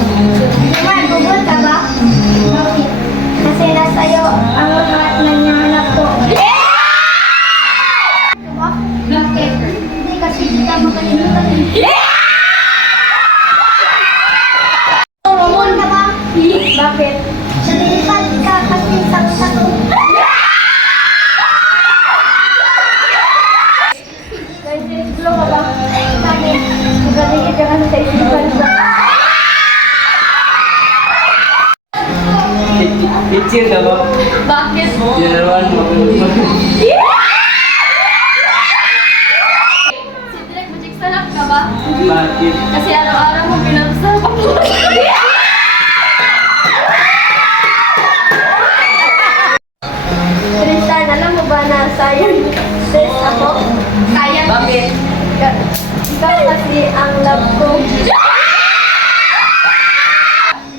Naman, bubol ka ba? Bakit? Kasi nasa'yo ang lahat ng hinahanap ko. Bakit? Hindi kasi kita makalimutan. Bubol ka ba? Bakit? Nalilipad ka kasi sa sato. Kasi slow ka ba? Bakit? Magaling ka kasi sa isipan ko. Picture ka ba? Bakit? General mo. Si Direk Magic Salak ka ba? Bakit? Kasi araw-araw mo pinagsasabi ko. Tristan, alam mo ba na sayang test ako? Sayang? Bakit? Ikaw kasi ang love ko.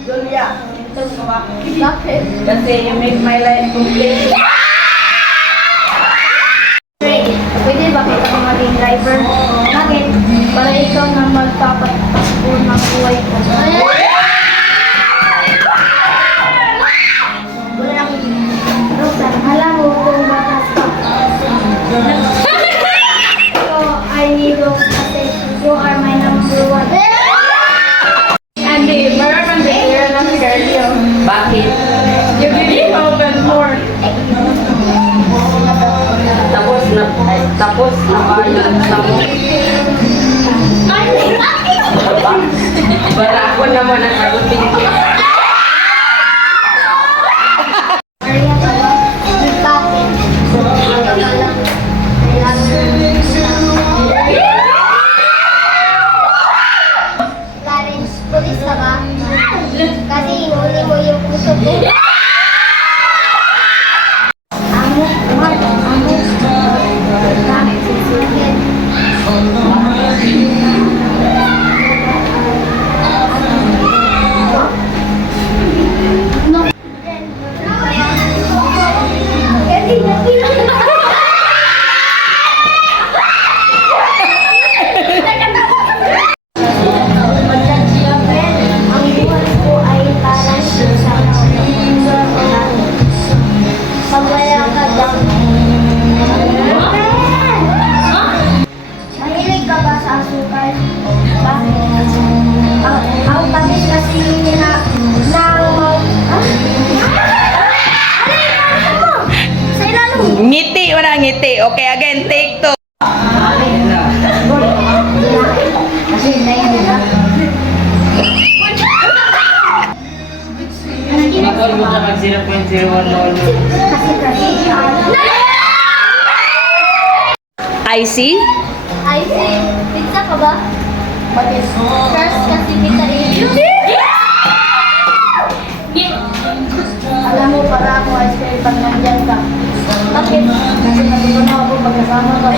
Julia, ito ka ba? Bakit? Kasi you make my life complete. Pwede ba kita maging driver? Bakit? Para ikaw na magpapatakbo ng buhay ko. Rosan, alam mo kung batas ka. So, I need you kasi you are my number one. Andy, meron ang dahil ng sigarilyo. Bakit? You really open more. Tapos na kayo sa mo. Para ako naman ang kagutin ko. Maria ka ba? Bakit? Clarence, pulis ka ba? Kasi huli mo yung puso ko. Amo, Mark, amo. Bakit sisipin? No. Ang buhay ko ay parang sa pag wala ka bang mahilig ka ba sa asukal? Bakit? Ang tamis kasi na sa ilalim. Ngiti, wala ngiti. Okay, again, take two. Kasi nainig ka. Makol mo ka mag 0.01 na ulo. Kasi IC? ay si pizza ka ba? Bakit? First kasi pizza rin. Alam mo para ako ice cream pag nandyan ka. Bakit? Kasi natutunan ako pagkasama ka.